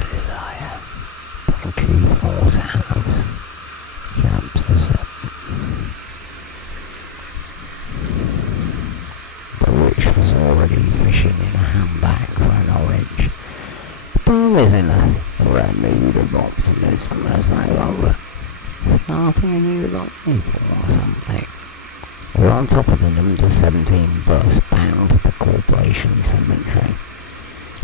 really liar. Keith Moore's house. Chapter 7. The witch was already fishing in a handbag for an orange. But was in a rare mood of optimism as they were starting a new life or something. We were on top of the number 17 bus bound to the corporation cemetery.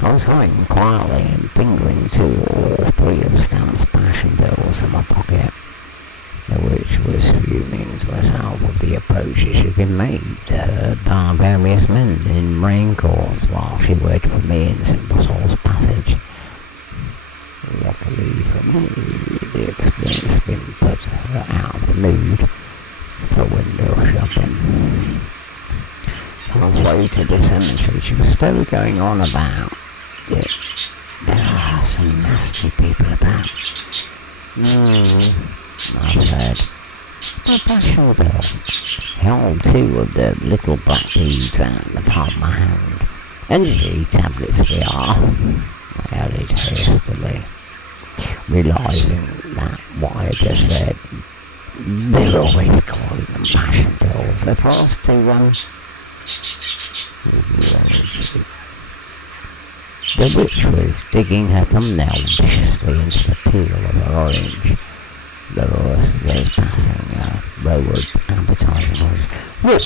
I was hiding quietly and fingering 2 or 3 of Stan's passion bills in my pocket. The witch was fuming to herself with the approaches she'd been made to her by various men in raincoats while she waited for me in St. Paul's Passage. Luckily for me, the experience had been put her out of the mood for window shopping. Halfway to the cemetery, she was still going on about it. There are some nasty people about. I said. But Bashel held 2 of the little black beads out in the palm of my hand. Energy tablets they are, I added hastily, realising that what I had just said, they're always calling them passion pills. They're for us to The witch was digging her thumbnail viciously into the peel of her orange. There was those passing row of advertising orders. Look,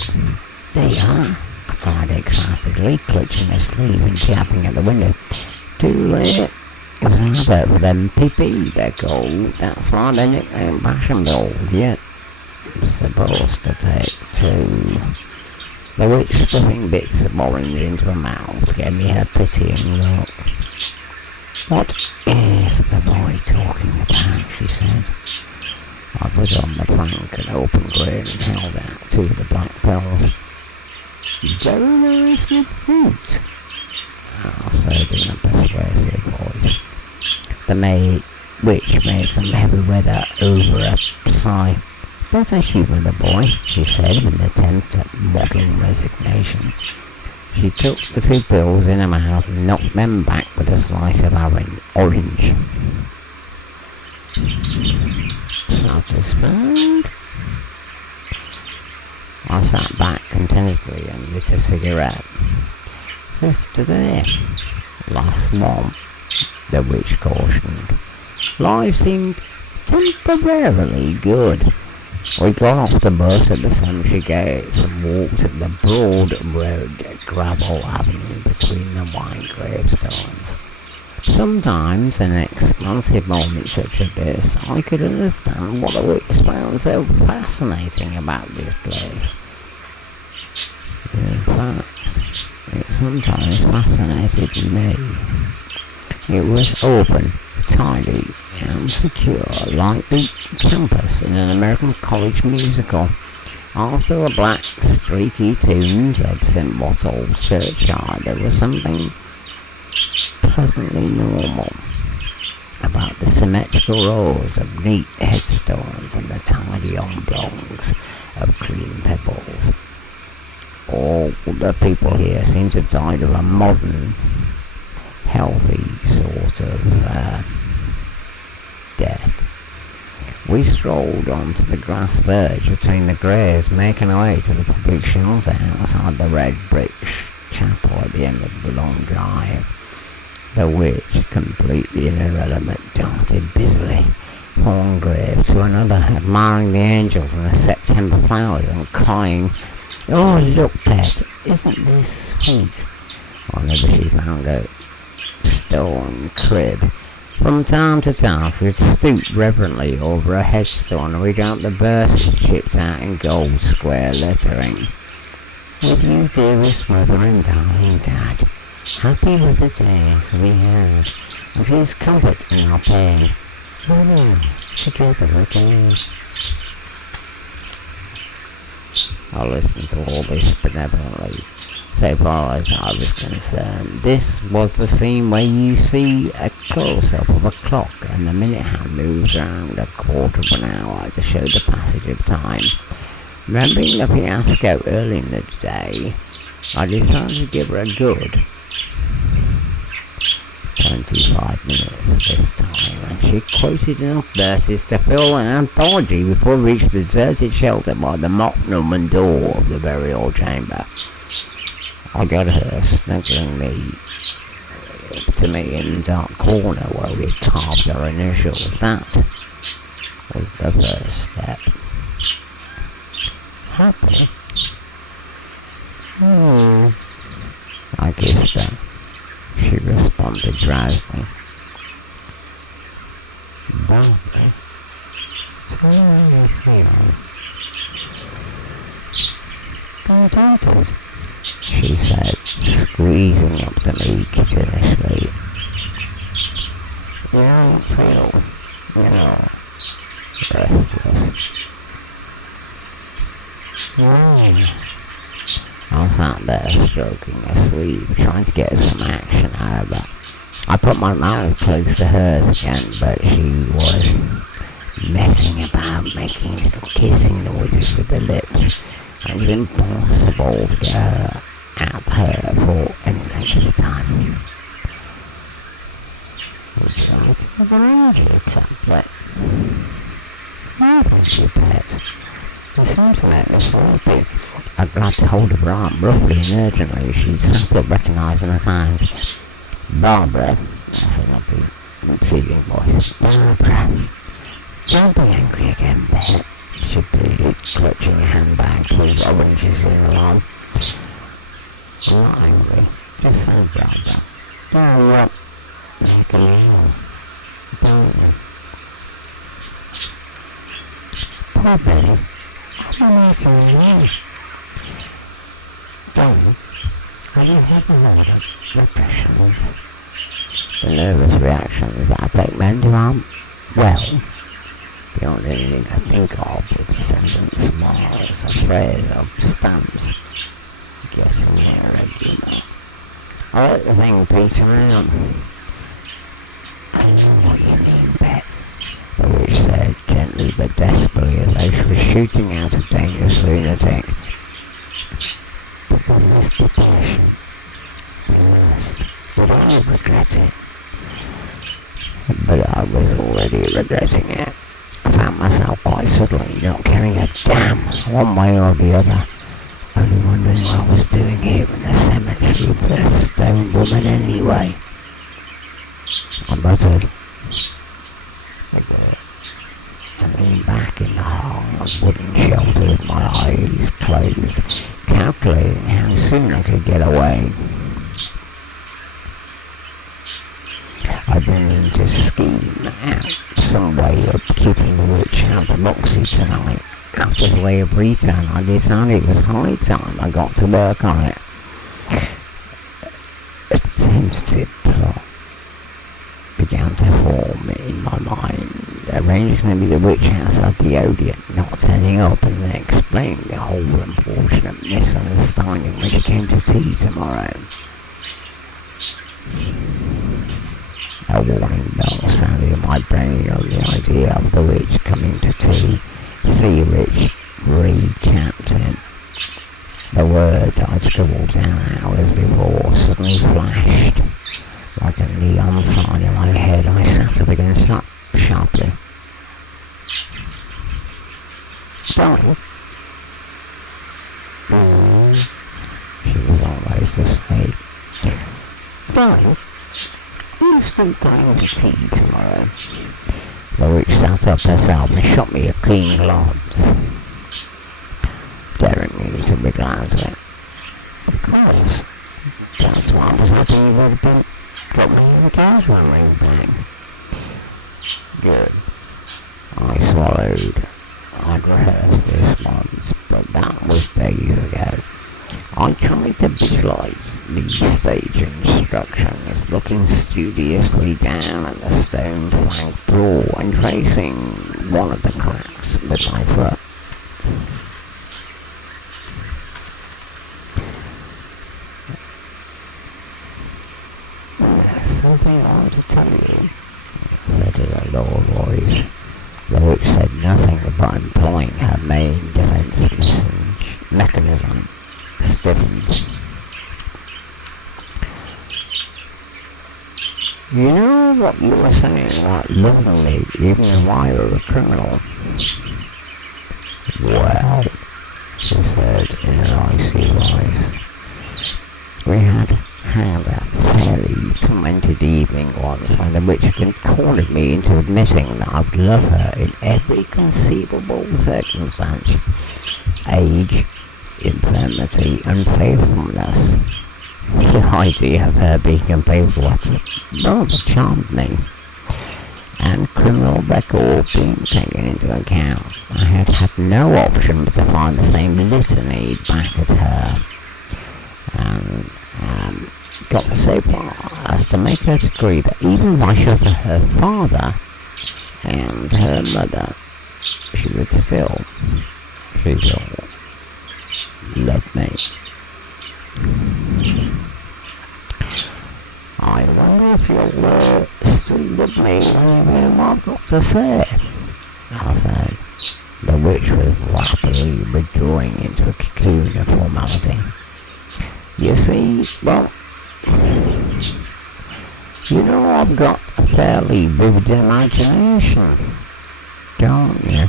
there you are, I cried excitedly, clutching her sleeve and tapping at the window. Too late. It was an advert for them PP, they're called. That's why they nicknamed passion bills. Yet, supposed to take 2. The witch stuffing bits of orange into her mouth gave me her pitying look. What is the boy talking about? She said. I was on the plank and open grave and held out 2 of the black pills. Very nice with fruit, I said in a persuasive voice. The witch made some heavy weather over a sigh. Better humour the boy, she said with an attempt at mocking resignation. She took the 2 pills in her mouth and knocked them back with a slice of orange. Satisfied? I sat back contentedly and lit a cigarette. 5th today. Last one, the witch cautioned. Life seemed temporarily good. We got off the bus at the cemetery gates and walked up the broad road gravel avenue between the white gravestones. Sometimes, in expansive moments such as this, I could understand what the witch found so fascinating about this place. In fact, it sometimes fascinated me. It was open, tidy, and secure, like the campus in an American college musical. After the black, streaky tombs of St. Botolph's churchyard, there was something pleasantly normal about the symmetrical rows of neat headstones and the tidy oblongs of clean pebbles. All the people here seem to have died of a modern, healthy sort of death. We strolled onto the grass verge between the graves, making our way to the public shelter outside the red brick chapel at the end of the long drive. The witch, completely in her element, darted busily from one grave to another, admiring the angel from the September flowers and crying, "Oh, look, Pet, isn't this sweet?" Whenever she found a stone crib, from time to time she would stoop reverently over a headstone and read out the verses chipped out in gold square lettering. "With you, dearest mother and darling Dad, happy with the days we had, of his comfort in our pain, we're now together again." I listened to all this benevolently. So far as I was concerned, this was the scene where you see a close-up of a clock and the minute hand moves around a quarter of an hour to show the passage of time. Remembering the fiasco early in the day, I decided to give her a good 20 45 minutes this time, and she quoted enough verses to fill an anthology before we reached the deserted shelter by the mock-Norman door of the burial chamber. I got her snuggling to me in the dark corner where we carved our initials. That was the first step. Happy? I kissed her. She responded drowsily. Barbara, how do you feel? Contented, she said, squeezing up to me kittenishly. You don't feel, restless. I sat there stroking her sleeve, trying to get some action out of her. I put my mouth close to hers again, but she was messing about, making little kissing noises with her lips. It was impossible to get her at her for any length of time. Would you like a banana chocolate? Why don't you, pet? It seems to make me sleepy. I grabbed hold of her arm roughly and urgently. She sat up, recognising the signs. Barbara, I said in a pleading voice. Barbara, don't be angry again, pet. She pleaded, clutching a handbag full of oranges in her arm. I'm not angry. Just say, Barbara. Oh, make a meal. Don't. Poor I'm making a meal. Don't. Have you ever heard of repressions? The nervous reactions that affect men who aren't well, beyond anything I think of, with descendants, smiles, or prayers, or stamps, getting there regular. I let the thing beat around. I know what you mean, Bet, the witch said, gently but desperately, as though she was shooting out a dangerous lunatic. But there must be passion. Would I regret it? But I was already regretting it. I found myself quite suddenly not caring a damn one way or the other, only wondering what I was doing here in the cemetery with a stone woman anyway. I muttered, and leaned back in the hard wooden shelter with my eyes closed, calculating how soon I could get away. I've been meaning to scheme out some way of keeping the witch out of Moxie tonight. Out of the way of return, I decided it was high time I got to work on it. A tentative plot began to form in my mind, arranging to be the witch outside the Odeon, not turning up, and then explaining the whole unfortunate misunderstanding when she came to tea tomorrow. A warning bell sounded in my brain on the idea of the witch coming to tea. See Rich, re-captain. The words I'd scribbled down hours before suddenly flashed like a neon sign in my head. I sat up again sharply. Darling. She was almost asleep. Darling. I'm still going to tea tomorrow. The witch sat up herself and shot me a clean glance, daring me to be glad of it. Of course. That's why I was happy you would have got me in the cars one ring bang. Good. I swallowed. I'd rehearsed this once, but that was days ago. I tried to visualise these stage instructions, looking studiously down at the stone flagged floor and tracing one of the cracks with my foot. There's something I want to tell you, I said in a lower voice. The witch said nothing but employing her main defense mechanism. Stiffened. You know what you were saying about loving me even if I were a criminal? Well, she said in her icy voice, we had a fairly tormented evening once when the witch cornered me into admitting that I would love her in every conceivable circumstance. Age, infirmity, unfaithfulness. The idea of her being unfaithful rather charmed me, and criminal record being taken into account, I had no option but to find the same litany back at her, and got so far as to make her agree that even if I shot at her father and her mother, she would still love me. I wonder if you'll still love me when you hear what I've got to say, I said. The witch was rapidly withdrawing into a cocoon of formality. You see, well, you know I've got a fairly vivid imagination, don't you?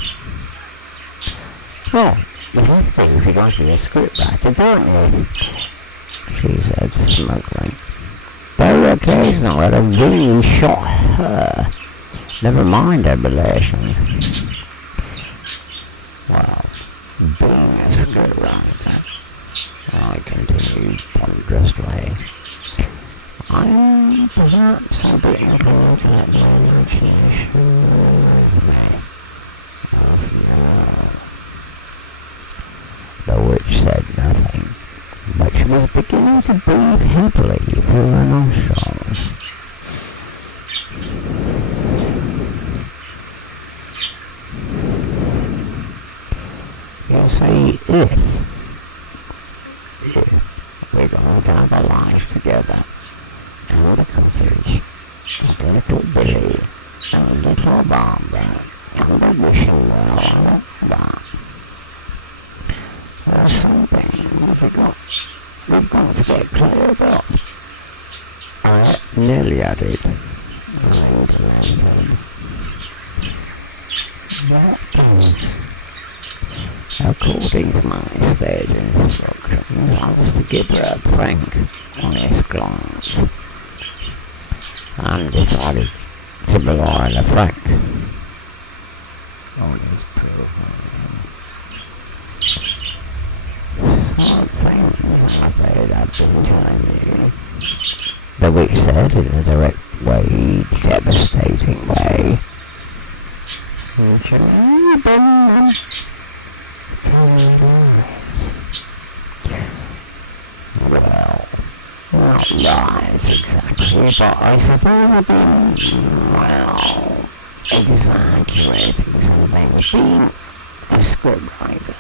Well, the first thing if you got me a script writer, don't you? She said smugly. Very occasional that a really shot her. Never mind her relations. Well, being a script writer, I continued ponderously, I am perhaps a bit influenced by my imagination as well. The witch said nothing, but she was beginning to breathe heavily through her nostrils. You see, if we're going to have a life together, and a cottage, and a little Billy, and a little Barbara, and a wishing well, and all that. There's something we've got to get cleared up. I nearly added, according to my stage instructions, I was to give her a frank, honest glance, and decided to rely on a frank, honest profile. Some things I've been telling you, the witch said in a direct way, devastating way. Well, not lies exactly, but I suppose I've been, well, exaggerating something, being a scriptwriter.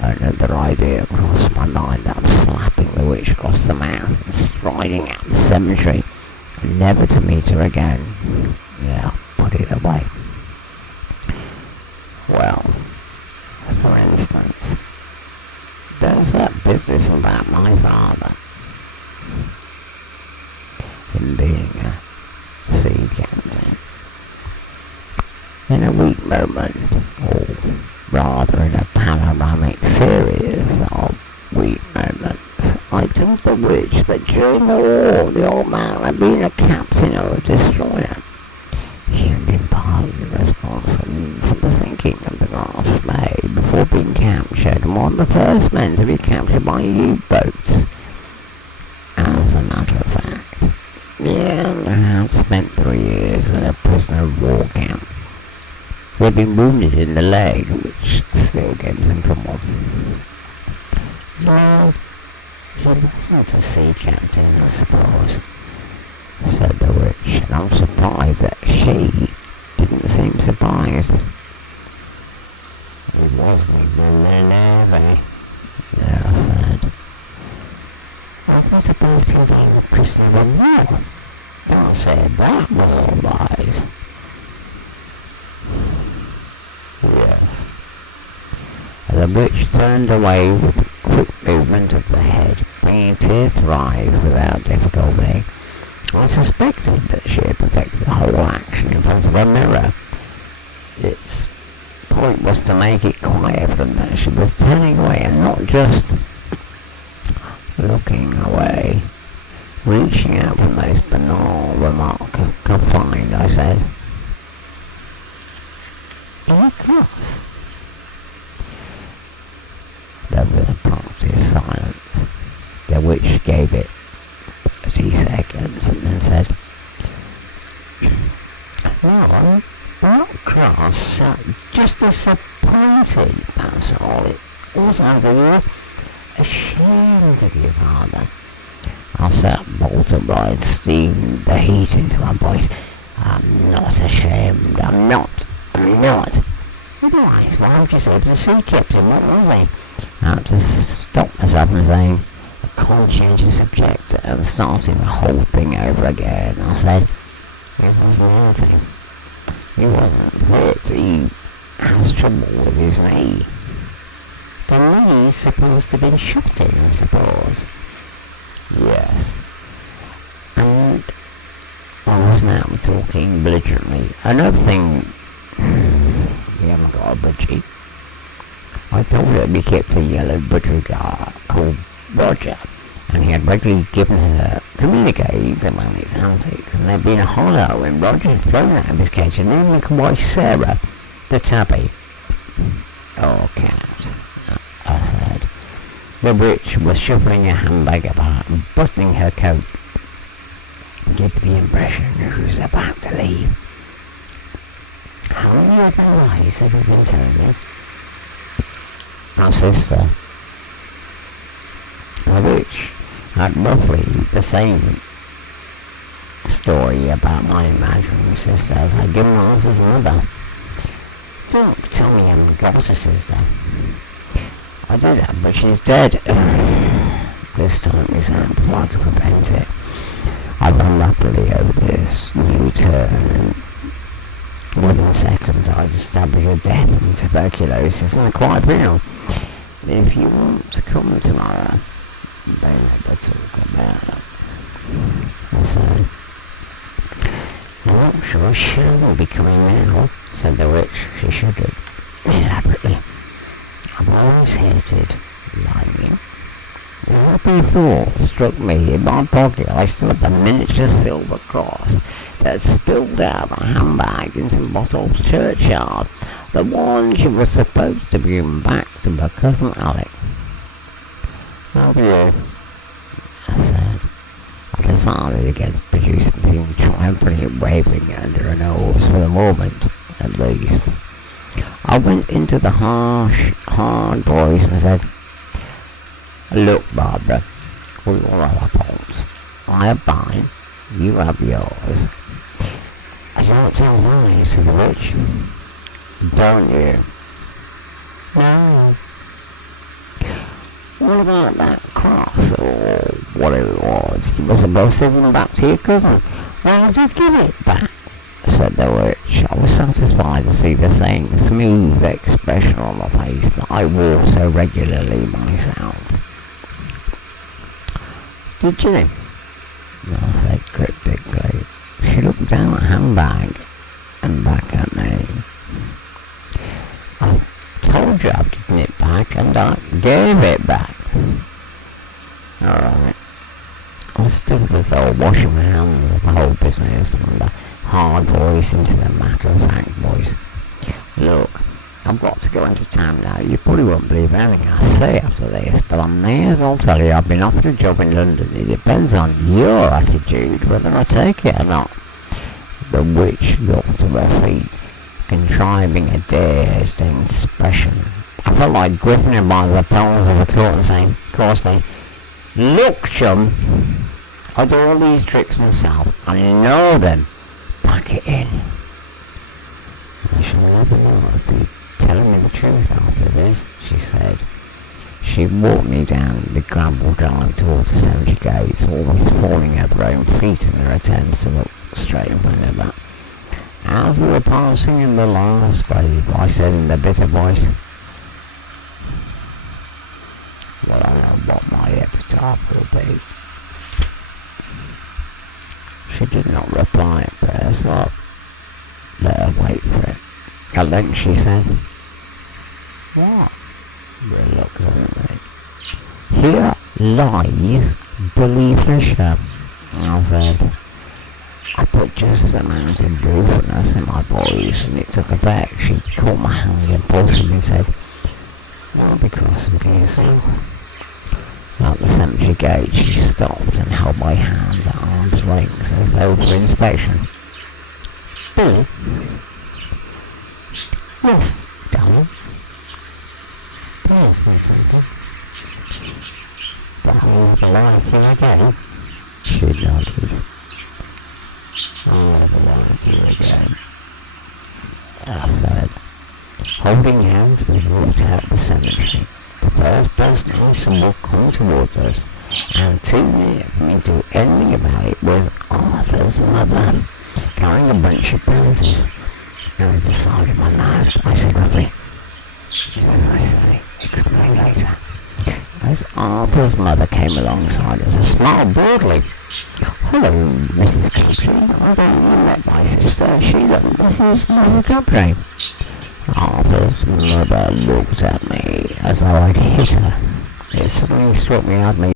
Another idea crossed my mind that of slapping the witch across the mouth and striding out the cemetery, never to meet her again. Yeah, put it away. Well, for instance, there's that business about my father, him being a sea captain. In a weak moment, or rather in a panoramic series of weak moments, I told the witch that during the war the old man had been a captain of a destroyer. He had been partly responsible for the sinking of the Graf May before being captured, and one of the first men to be captured by U-boats. As a matter of fact, and had spent 3 years in a prisoner of war camp. He had been wounded in the leg, which still gives him trouble. So, he wasn't a sea captain, I suppose, said the witch, and I'm surprised that she didn't seem surprised. He wasn't even in the Navy, I said. Well, what about him being a prisoner of war? Don't say that was all lies. Yes. The witch turned away with a quick movement of the head, bringing tears to her eyes without difficulty. I suspected that she had perfected the whole action in front of a mirror. Its point was to make it quite evident that she was turning away and not just looking away. Reaching out for the most banal remark I could find, I said, "Are you cross?" There was a prompted silence. The witch gave it 30 seconds and then said, "No, I'm not cross, just disappointed, that's all. It all sounds like you're ashamed of your father." I sat multiplied, steamed the heat into my voice. "I'm not ashamed, I'm not. Otherwise, why would you say to sea captain? What was he?" I had to stop myself from saying a conscientious objector and starting the whole thing over again. I said, "It wasn't anything. He wasn't fit. He has trouble with his knee. The knee's supposed to be shot in, I suppose." "Yes." And I was now talking belligerently. Another thing, we haven't got a budgie. I told her we kept a yellow budgie guard called Roger, and he had regularly given her communiques about his antics, and there'd been a hollow when Roger had thrown out of his cage and then little boy Sarah, the tabby. "Oh, cat," I said. The witch was shuffling her handbag apart and buttoning her coat, giving the impression that she was about to leave. "How many of my lies have you been telling me?" "My sister." The witch had roughly the same story about my imaginary sister as I'd given Arthur's mother. "Don't tell me I haven't got a sister." "I did have, but she's dead." This time we sat before I could prevent it. I ran rapidly over this new turn, and within seconds I'd established a death from tuberculosis and quite real. "If you want to come tomorrow, they never talk about it," I said. "I'm not sure Sharon will be coming now," said the witch. She shuddered elaborately. "I've always hated lying." A happy thought struck me. In my pocket I still had the miniature silver cross that spilled out of a handbag in St. Botolph's churchyard, the one she was supposed to bring back to her cousin Alec. "Have you?" I said. I decided against producing things triumphantly waving under her nose for the moment, at least. I went into the harsh, hard voice and said, "Look, Barbara, we all have our faults. I have mine, you have yours." "I don't tell lies," said the witch. "Don't you?" "No." "What about that cross, or whatever it was? You were supposed to give it back to your cousin." "Well, just give it back," said the witch. I was satisfied to see the same smooth expression on the face that I wore so regularly myself. "Did you?" I said cryptically. She looked down at the handbag and back at me. "I told you I've given it back, and I gave it back." "Alright." I stood as though washing my hands of the whole business from the hard voice into the matter-of-fact voice. "Look, I've got to go into town now. You probably won't believe anything I say after this, but I may as well tell you I've been offered a job in London. It depends on your attitude whether I take it or not." The witch got to her feet, contriving a dazed expression. I felt like gripping her by the lapels of her coat and saying coarsely, "Look, chum, I do all these tricks myself. I know them. Pack it in." "I shall never know if you're telling me the truth after this," she said. She walked me down the gravel drive towards the cemetery gates, always falling over her own feet in her attempts to look straight in front of her. As we were passing in the last grave, I said in a bitter voice, "Well, I know what my epitaph will be." She did not reply at first, so I let her wait for it. At length she said, "What?" Will looks at me. "Here lies Bully Fisher," I said. I put just the amount of bruthness in my voice, and it took effect. She caught my hand impulsively and said, "I'll be crossing for yourself." At the cemetery gate, she stopped and held my hand at arm's length as though for inspection. "Bill?" "Yes, darling." "Please, Miss Hunter." "But I will never lie to you again." She nodded. "I'll never lie to you again," I said. Holding hands, we walked out the cemetery. The first person I saw come towards us, and too near for me to do anything about it, was Arthur's mother, carrying a bunch of pansies. Over the side of my mouth, I said roughly, "As I say, explain later." As Arthur's mother came alongside us, I smiled broadly. "Hello, Mrs. Crabtree. I don't met my sister. She looked Mrs. Crabtree." Arthur's mother looked at me as though I'd hit her. It suddenly struck me I'd made